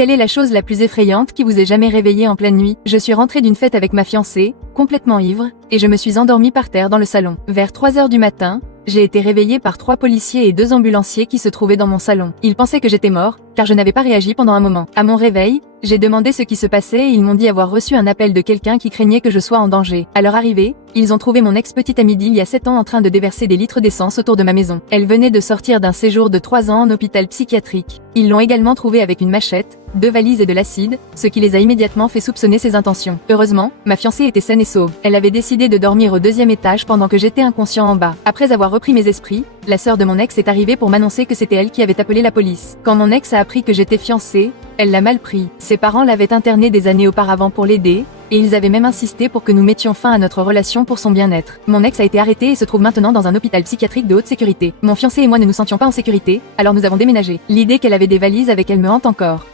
Quelle est la chose la plus effrayante qui vous ait jamais réveillé en pleine nuit? Je suis rentrée d'une fête avec ma fiancée, complètement ivre, et je me suis endormie par terre dans le salon. Vers 3 heures du matin, j'ai été réveillée par 3 policiers et 2 ambulanciers qui se trouvaient dans mon salon. Ils pensaient que j'étais mort, car je n'avais pas réagi pendant un moment. À mon réveil, j'ai demandé ce qui se passait et ils m'ont dit avoir reçu un appel de quelqu'un qui craignait que je sois en danger. À leur arrivée, ils ont trouvé mon ex-petite amie d'il y a 7 ans en train de déverser des litres d'essence autour de ma maison. Elle venait de sortir d'un séjour de 3 ans en hôpital psychiatrique. Ils l'ont également trouvée avec une machette, 2 valises et de l'acide, ce qui les a immédiatement fait soupçonner ses intentions. Heureusement, ma fiancée était saine et sauve. Elle avait décidé de dormir au 2e étage pendant que j'étais inconscient en bas. Après avoir repris mes esprits, la sœur de mon ex est arrivée pour m'annoncer que c'était elle qui avait appelé la police. Quand mon ex a appris que j'étais fiancée, elle l'a mal pris. Ses parents l'avaient internée des années auparavant pour l'aider, et ils avaient même insisté pour que nous mettions fin à notre relation pour son bien-être. Mon ex a été arrêté et se trouve maintenant dans un hôpital psychiatrique de haute sécurité. Mon fiancé et moi ne nous sentions pas en sécurité, alors nous avons déménagé. L'idée qu'elle avait des valises avec elle me hante encore.